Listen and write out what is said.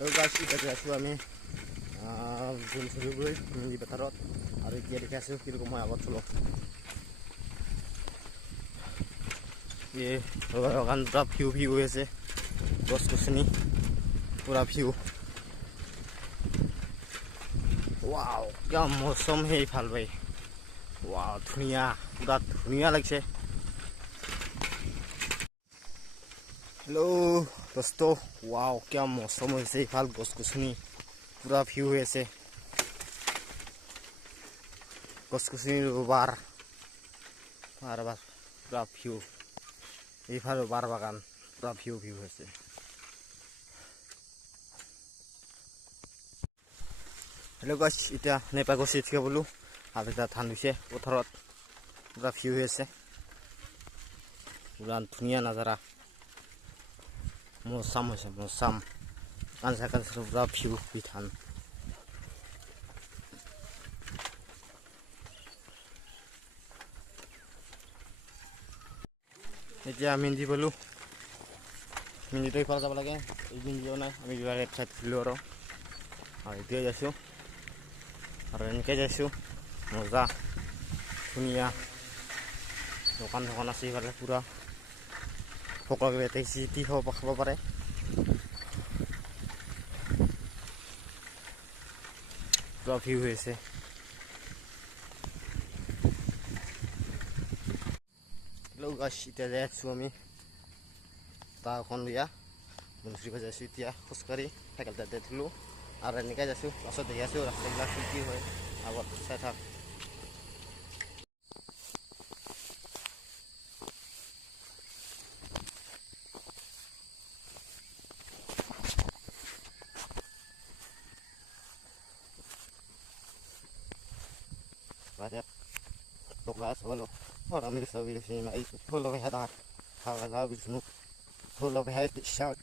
Lalu guys, kita asu আমি June চুৰিবলৈ মেজি পথাৰত আৰু এতিয়া দেখি আছোঁ কিন্তু মই আগত চলো ये बागान पूरा व्यू হৈ আছে গছ গছনি पूरा व्यू वाओ क्या मौसम है इफाल भाई वाओ धुनिया पूरा धुनिया लगছে हेलो दोस्तों वाओ क्या मौसम হৈছে इफाल গছ গছনি पूरा व्यू হৈ আছে গছ গছনিৰ বাৰ पूरा व्यू এইফালে বাৰ বাগান পুৰা ভিউ হৈছে হেল্ল' গাইস এতিয়া নেপা গছি ঠিক বলো আৰু এটা ধান হৈছে পথাৰত পুৰা ভিউ হৈ আছে পুৰা ধুনীয়া নজাৰা মৌচম হৈছে মৌচম কাঞ্চা পুৰা ভিউ ধান এতিয়া মেন্দি বলো মেন্দি তই ফলা যাব লাগে এই মেন্দিও নাই আমি বিভাগ এক সাইড ফিলো আৰু এতিয়া যাইছোঁ আৰু এনেকৈ যাইছোঁ মজা ধুনীয়া দোকান আছে ইফালে পুৰা সকলোৱে ইয়াতে চিটি খাব পাৰে পুৰা ভিউ হৈছে Hello guys, এতিয়া যাই আছোঁ আমি তাখন দিয়া বনশ্ৰী যাইছোঁ এতিয়া খোজকাঢ়ি চাইকেল তাতে থলোঁ আৰু এনেকৈ যাইছোঁ পাছত দেখি আছোঁ ৰাস্তাবিলাক কি হয় আগত চাই থাক banyak tugas walau orang bisa bilang sih mah itu kalau behada kalau bisa nu kalau behada shout